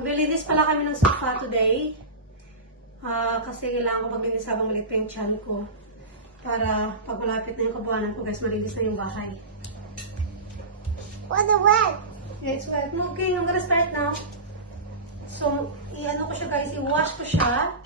Maglilinis pala kami ng sofa today. Kasi kailangan ko maglinis habang maliit pa yung tiyan ko. Para pag malapit na yung kabuhanan ko, guys, malinis na yung bahay. What the wet? Yeah, it's wet. Okay, I'm gonna start now. So, i-ano ko siya, guys, i-wash ko siya.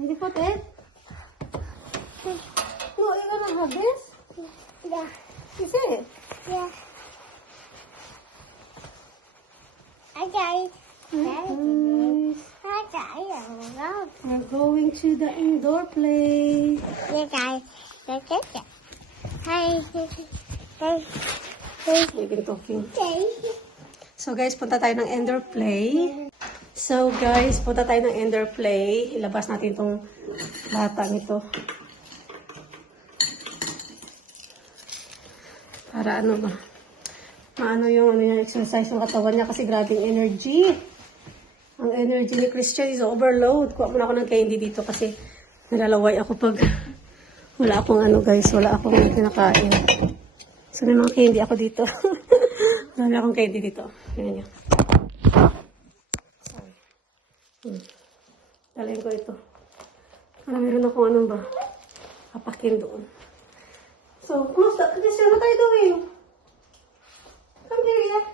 Hindi po, Ted? No, you're gonna have this? Yeah. Is it? Yeah. Okay. Nice. Okay. We're going to the indoor play. Yeah, guys. Look at that. Hey. Hey. We've been talking. Hey. So guys, punta tayo ng indoor play. So guys, punta tayo ng indoor play. Ilabas natin itong batang ito. Para ano ba? Maano yung exercise ng katawan niya kasi grabing energy. Ang energy ni Christian is overload. Kuha muna ako ng candy dito kasi nalalaway ako pag wala akong wala akong kinakain. So may mga candy ako dito. Marami akong candy dito. Tingnan niyo. Dalhin ko ito. Para meron akong papakin doon. So, kumusta? Christian, what are you doing? Come here, yeah.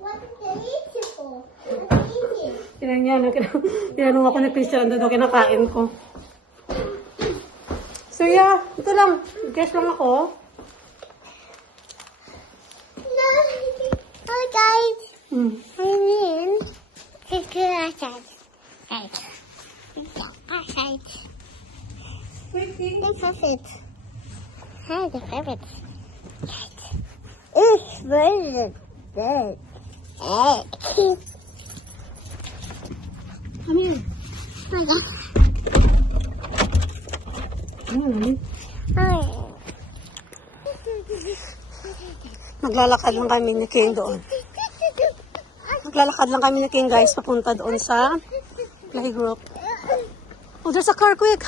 What is the easy for? What's easy? Tinanong ako ni Christian, doon ako kinakain ko. So yeah, ito lang. Guess lang ako. No. Hi, guys. Hmm. I'm in. It's outside. Outside. Waiting. Look at it. Hi, the rabbit. Where's it? There. Hey. Come here. Oh my God. Hi. Naglalakad lang kami ni King doon. Naglalakad lang kami ni King, guys, papunta doon sa playgroup. Oh, there's a car, quick!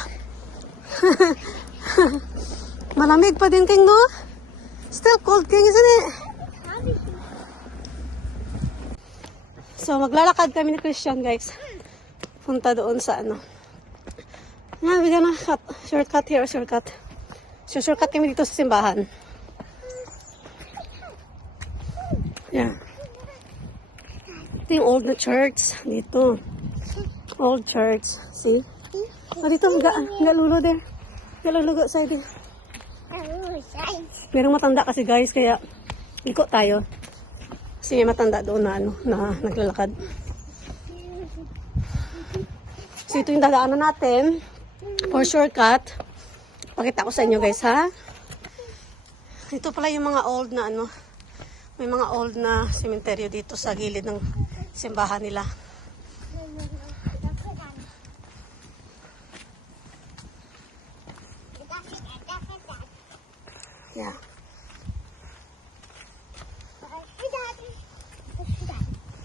Malamig pa din, King, no? Still cold, King, isn't it? So, maglalakad kami ni Christian, guys. Punta doon sa ano. We're gonna shortcut here, shortcut. So, shortcut kami dito sa simbahan. Yeah. Ito yung old na church. Dito. Old church. See? Oh, dito. Galulo there. Galulo go side there. Merong matanda kasi, guys, kaya iko tayo. Kasi may matanda doon na, ano, na naglalakad. So, ito yung dadaanan natin for shortcut. Pakita ko sa inyo, guys, ha? Ito pala yung mga old na, ano, may mga old na sementeryo dito sa gilid ng simbahan nila. Yeah.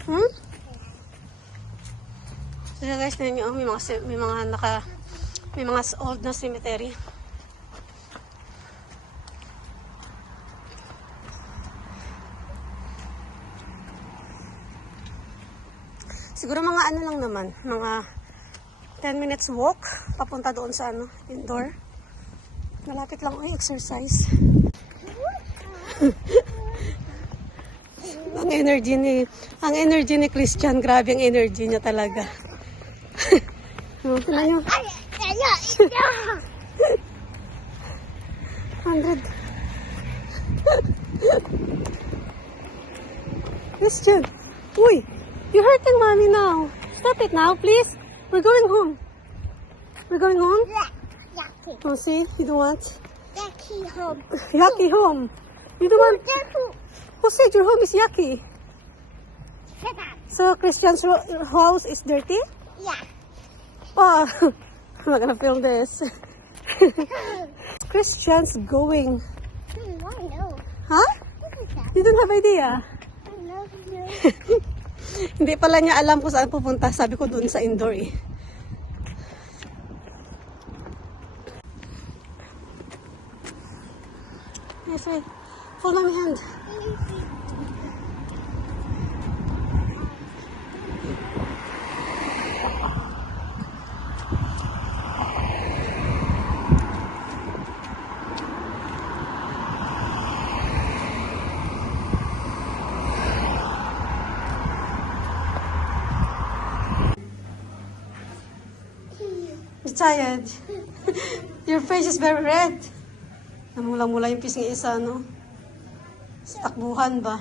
Hmm? So guys, tingnan nyo, may mga old na cemetery. Siguro mga ano lang naman, mga 10 minutes walk papunta doon sa ano, indoor. Malapit lang, ay, exercise. ang energy ni Christian, grabe ang energy niya talaga. Tingnan nyo. 100. Christian, uy, you're hurting mommy now. Stop it now, please. We're going home. We're going home? Oh, see? You don't want? Yucky home. Yucky home. You don't want? Who said your home is yucky? So Christian's house is dirty? Yeah. Oh, I'm not gonna film this. Christian's going. I know. Huh? You don't have idea? I know. Hindi pala niya alam kung saan pupunta. Sabi ko doon sa indoor eh. Yes, wait. Hold on my hand. You're tired. Your face is very red. Namula-mula yung pisngi isa, no? Sa takbuhan ba?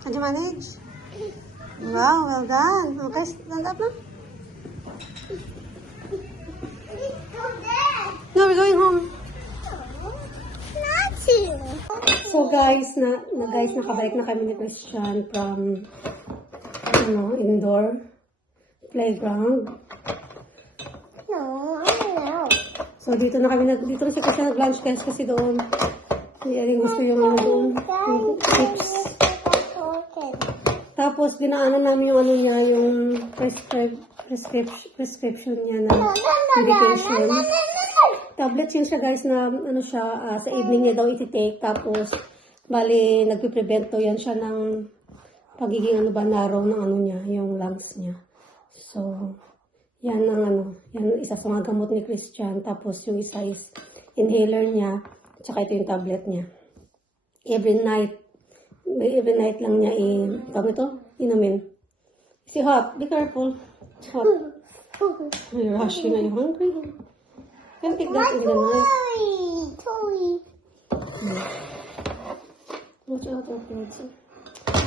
Can you manage? Wow, well done. Okay, stand up na. No, we're going home. So guys, nakabalik na kami ni Christian from indoor playground. No, I know. So dito na si Christian nag-lunch guys kasi doon. Hindi rin gusto yung doon, yung chips. Tapos ginaano namin yung niya, yung prescription niya na medication. Tablet yun siya guys na sa evening niya daw iti-take. Tapos bali nagpe-prevent to yan siya ng pagiging narrow ng niya, yung lungs niya. So yan yan isa sa mga gamot ni Christian. Tapos yung isa is inhaler niya, tsaka ito yung tablet niya. Every night lang niya inumin. Si hot, be careful. It's hot. You're rushing, are you hungry? Can take that in the night. Toy. Watch out, watch out.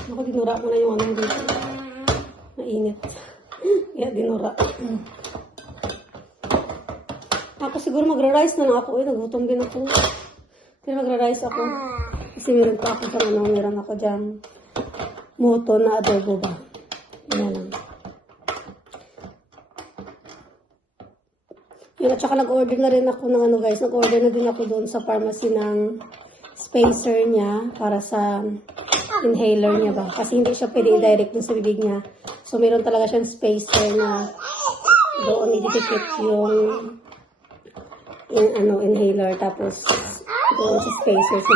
Ako, dinura ko na yung dito. Mainit. Kaya dinura. Ako siguro magra-rice na lang ako. Nagutom din ako. Pero magra-rice ako. Kasi meron pa ako sa meron ako dyan. Moto na adobo ba. Yan lang. Yun, at saka nag-order na rin ako ng guys. Nag-order na din ako doon sa pharmacy ng spacer niya para sa inhaler niya ba. Kasi hindi siya pwede i-direct dun sa bibig niya. So, meron talaga siyang spacer na doon ididikit yung inhaler. Tapos, doon sa spacer sa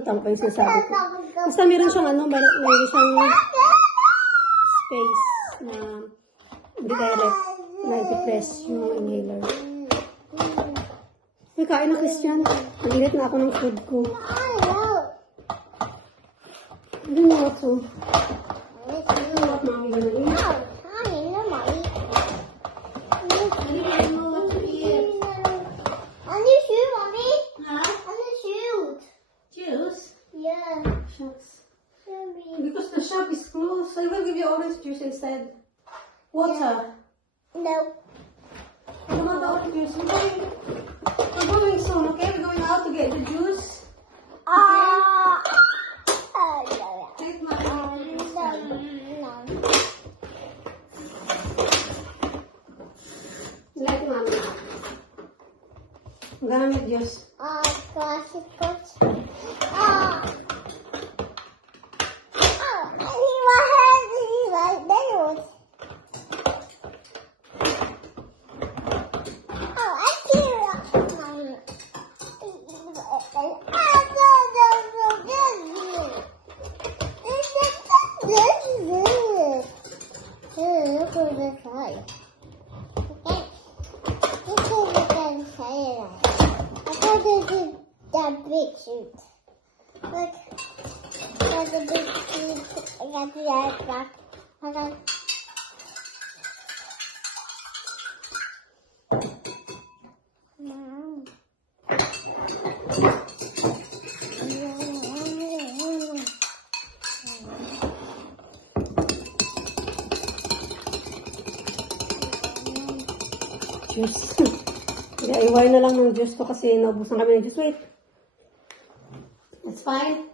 tama pa yung sinasabi ko. Basta meron siyang meron siyang space na hindi direct na i-press yung inhaler. May kain na, Christian. Nagilit na ako ng food ko. I don't know what to. I don't know what mommy gonna eat. I don't know what to eat. Juice? Yeah. Shucks. Because the shop is closed, I will give you orange juice instead. Water. No. I don't want the orange juice. We're going soon, okay? We're going out to get the juice. Take my Like mommy. I'm gonna make juice. Look at the fire. Okay. Look at the fire. I thought this is that big shoot. Look. That's a big shoot. I got the other back. Hold on. Juice. Iway na lang ng juice ko kasi naubusan kami ng juice. Wait. That's fine.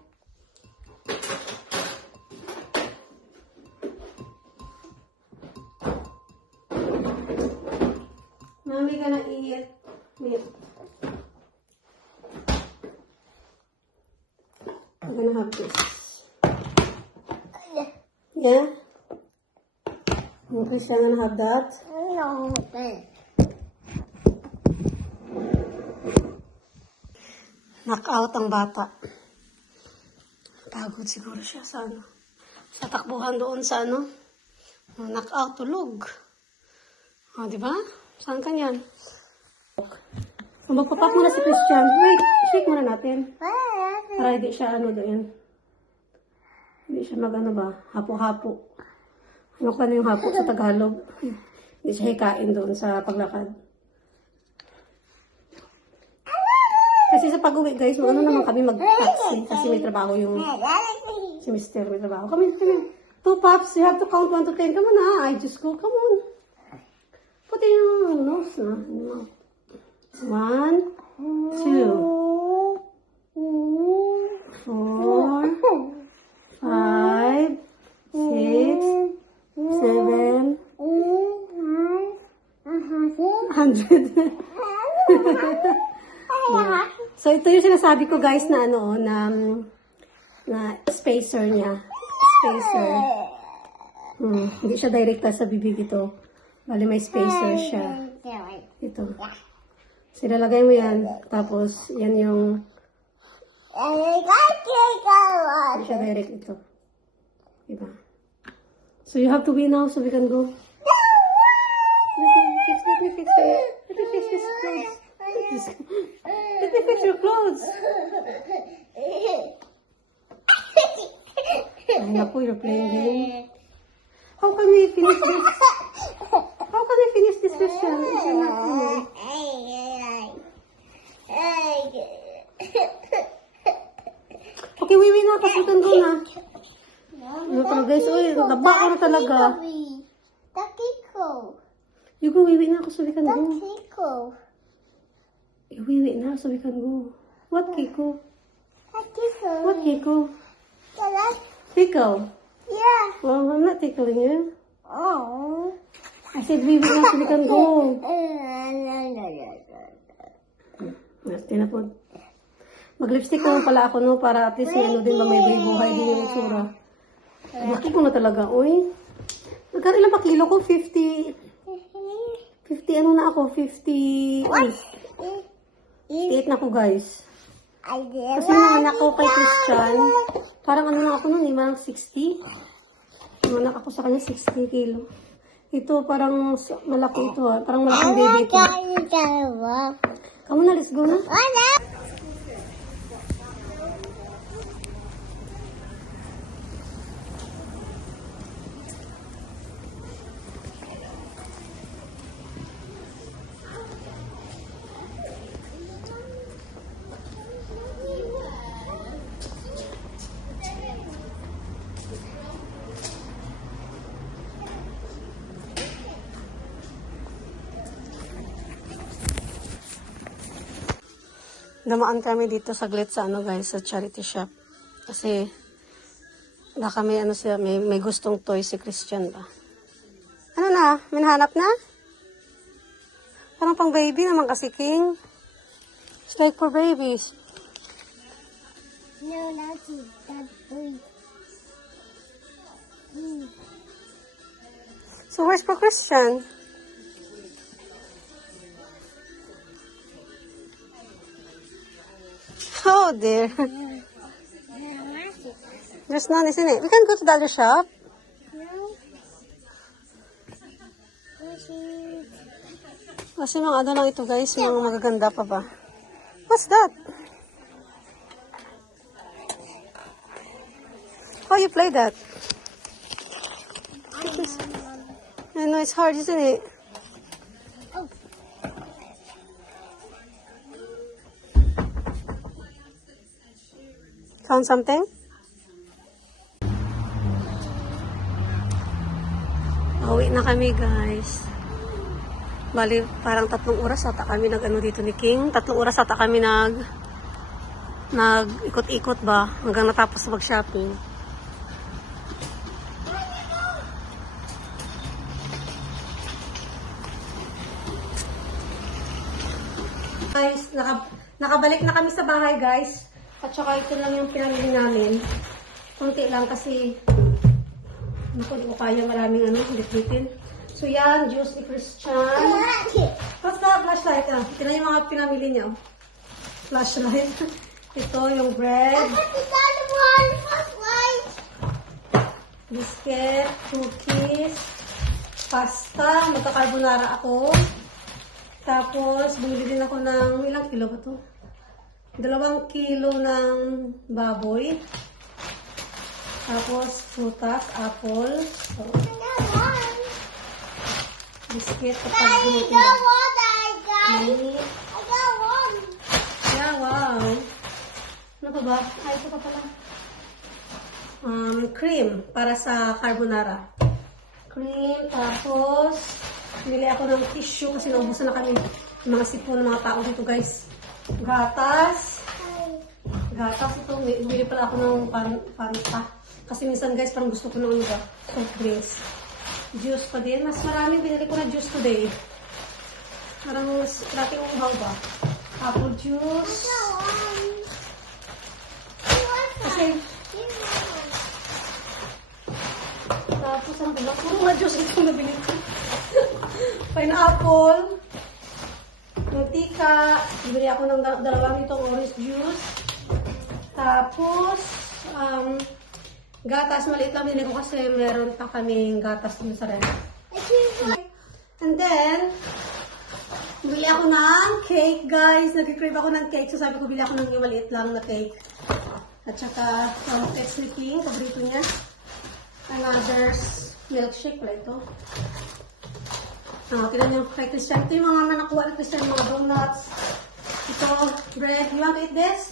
Mommy gonna eat meat. I'm gonna have this. Yeah? Okay, siya gonna have that. No, but Knock-out ang bata. Pagod siguro siya sa sa takbuhan doon sa knock-out, tulog. O, di ba? Saan ka niyan? So, magpapak muna si Christian. Wait, shake muna natin. Para hindi siya doon. Hindi siya ba? Hapo-hapo. Ano ka na yung hapo sa Tagalog? Hindi siya hikain doon sa paglakad. Kasi sa pag-uwi, guys, naman kami mag-taxi. Kasi may trabaho si Mr. May trabaho. Come here. 2 pups, you have to count 1 to 10. Come on, I just go. Come on. Put in your nose, 1, 2, 4, 5, 6, 7, 100. So, ito yung sinasabi ko, guys, na na spacer niya. Spacer. Hindi siya direkta sa bibig ito. Bali, may spacer siya. Ito. Silalagay mo yan. Tapos, yan yung hindi siya direct ito. Diba? So, you have to be now so we can go. Let me fix it. Let me fix this clothes. Let me fix your clothes. Ay, naku, you're playing game. How can we finish this? How can we finish this question? If you're not Okay, wiwi na. Pasutan ko na. Ano ka guys? Uy, laba ko na talaga. You go, wiwi na ako so we can go. Wiwi na so we can go. What, Kiko? What, Kiko? Tickle? Yeah. Well, I'm not tickling you. Oh. I said wiwi na so we can go. Nasty na po. Mag-lipstick naman pala ako, no? Para at least may din ba may buhay din yung tsura. Laki ko na talaga, uy. Magkano ilang pa kilo ko? 50 ano na ako? 58 na ako, guys. I did. Kasi nung anak ko kay Christian, parang ano lang ako nun, parang 60. Nung anak ako sa kanya, 60 kilo. Ito, parang malaki ito, ha. Parang malaking baby ito. Come na, let's go na. Damaan kami dito saglit sa ano guys, sa charity shop. Kasi baka may ano siya, may gustong toy si Christian ba. Ano na? May nahanap na? Parang pang baby naman kasi, King. It's like for babies. No, that's that boy. So where's for Christian? Oh dear. There's none, isn't it? We can go to the other shop. Kasi mga ano lang ito guys, mga magaganda pa ba? What's that? How you play that? I know it's hard, isn't it? Found something? Uwi na kami guys. Bali, parang 3 oras ata kami nag-ano dito ni King. 3 oras ata kami nag-ikot-ikot ba hanggang natapos mag-shopping. Guys, nakabalik na kami sa bahay guys. At saka ito lang yung pinamili namin. Kunti lang kasi naku, di ko kaya maraming ano, liquitin. So yan, juice ni Christian. What's that? Flashlight. Ito na yung mga pinamili niya. Flashlight. Ito yung bread. Biscuit, cookies, pasta, magka-carbonara ako. Tapos, bumili din ako ng, ilang kilo ba ito? 2 kilo ng baboy. Tapos, frutas, apple. So, biscuit. Mani. Yeah, wow. Ano pa ba? Ay, ito pa pala. Cream para sa carbonara. Cream, tapos, bili ako ng tissue kasi naubusan na kami ng mga sipon ng mga tao dito, guys. Gatas. Gatas ito. Bili pala ako ng Fanta. Kasi minsan, guys, parang gusto ko ng ano ba? Soft drinks. Juice pa din. Mas maraming binili ko na juice today. Parang dating uhaw ba? Apple juice. Kasi, tapos ang diba? Puro nga juice ito nabili ko. Pineapple. Mantika. Bili ako ng 2 nitong orange juice. Tapos, gatas. Maliit lang binili ko kasi meron pa kaming gatas dun sa rin. And then, bili ako ng cake, guys. Nag-crave ako ng cake. So, sabi ko, bili ako ng maliit lang na cake. At saka, ex ni King. Paborito niya. Another milkshake pala ito. Kita niyo kay Christian. Ito yung mga nakuha ni Christian, mga donuts. Ito, bread. You want to eat this?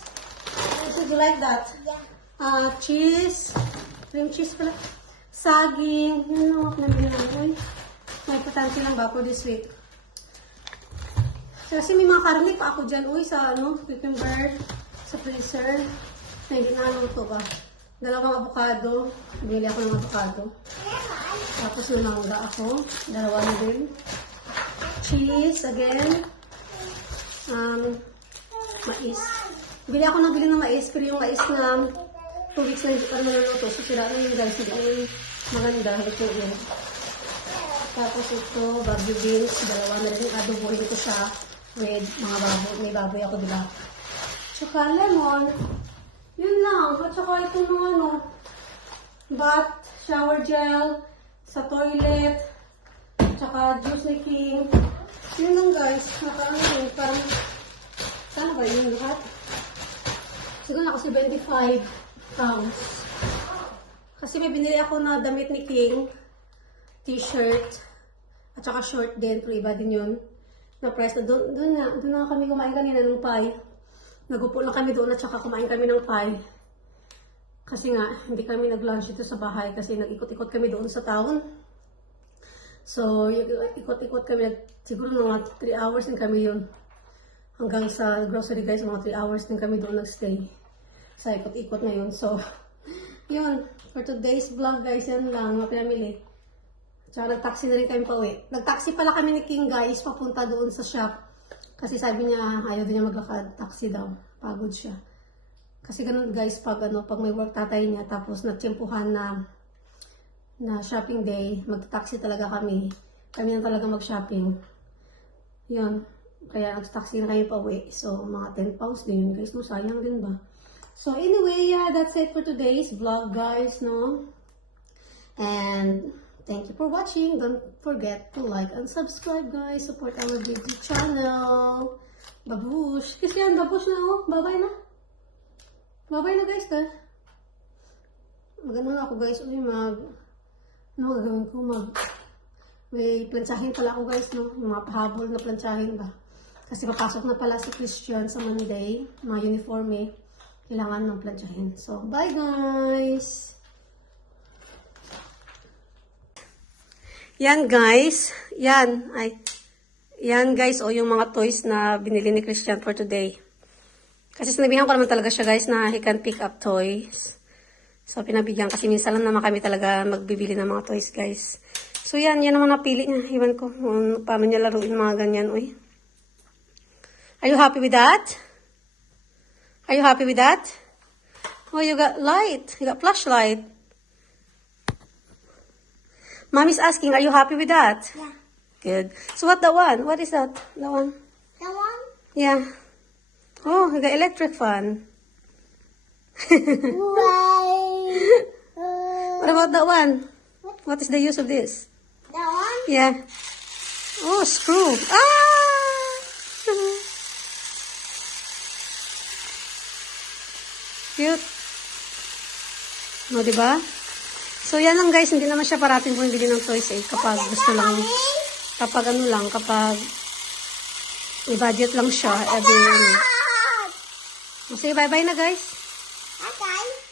Would you like that? Yeah. Cheese. Cream cheese pala. Saging. Yun o, nabili lang. May potential lang ba for this week? Kasi may mga karne pa ako dyan. Uy, sa ano, cucumber, sa freezer. Na hindi naluto ba? 2 avocado. Bili ako ng avocado. Tapos may mangga ako. 2 na din. Cheese, again. Mais. Bili ako ng mais. Pero yung mais na 2 weeks na hindi pa naman naluto. So, sira na yung guys. Hindi na yung maganda. Ito yun. Tapos ito, baby beans. Dalawa na rin adobohin ko siya with mga baboy. May baboy ako, diba? Tsaka lemon. Yun lang. At saka ito ng ano, bath, shower gel, sa toilet, tsaka juice ni King. Yun lang guys. Nakaano yun. Parang, saan ba yun lahat? Siguro ako 75 pounds. Kasi may binili ako na damit ni King. T-shirt. At saka short din. Pero iba din yun. Na price na doon na kami kumain kanina ng pie. Nagupo lang kami doon at saka kumain kami ng pie. Kasi nga, hindi kami nag-lunch dito sa bahay kasi nag-ikot-ikot kami doon sa town. So, ikot-ikot kami. Siguro mga 3 hours din kami yun. Hanggang sa grocery guys, mga 3 hours din kami doon nag-stay. Sa ikot-ikot na yun. So, yun. For today's vlog guys, yan lang. Mga pinamili. Tsaka nag-taxi na rin kami pa uwi. Nag-taxi pala kami ni King guys, papunta doon sa shop. Kasi sabi niya, ayaw din niya maglakad. Taxi daw. Pagod siya. Kasi ganun guys, pag may work tatay niya, tapos nagtsempuhan na shopping day, mag-taxi talaga kami. Kami na talaga mag-shopping. Yun. Kaya nag-taxi na kayo pa uwi. So, mga 10 pounds din yun guys. No, sayang din ba? So, anyway, yeah, that's it for today's vlog guys, no? And thank you for watching. Don't forget to like and subscribe guys. Support our YouTube channel. Babush. Kasi yan, babush na oh. Bye-bye na. Bye-bye na guys, ka. Magano na ako guys. Uy, ano gagawin ko? May plantsahin pala ako guys, no? Yung mga pahabol na plantsahin ba? Kasi papasok na pala si Christian sa Monday. Mga uniforme. Kailangan ng plantsahin. So, bye guys! Yan guys. Yan guys, o yung mga toys na binili ni Christian for today. Kasi sinabihan ko naman talaga siya guys na he can pick up toys. So pinabigyan kasi minsan lang naman kami talaga magbibili ng mga toys guys. So yan naman napili niya. Iwan ko paano niya laruin mga ganyan. Uy. Are you happy with that? Are you happy with that? Oh, you got light. You got flashlight. Mommy's asking, are you happy with that? Yeah. Good. So what the one? What is that? The one? The one? Yeah. Oh, you got electric fan. What about that one? What is the use of this? The one? Yeah. Oh, screw. Ah! Cute. No, diba? So, yan lang guys. Hindi naman siya parating bumili ng toys eh. Kapag gusto lang. Kapag ano lang. Kapag may budget lang siya. Every, Sige, bye-bye na guys. Okay.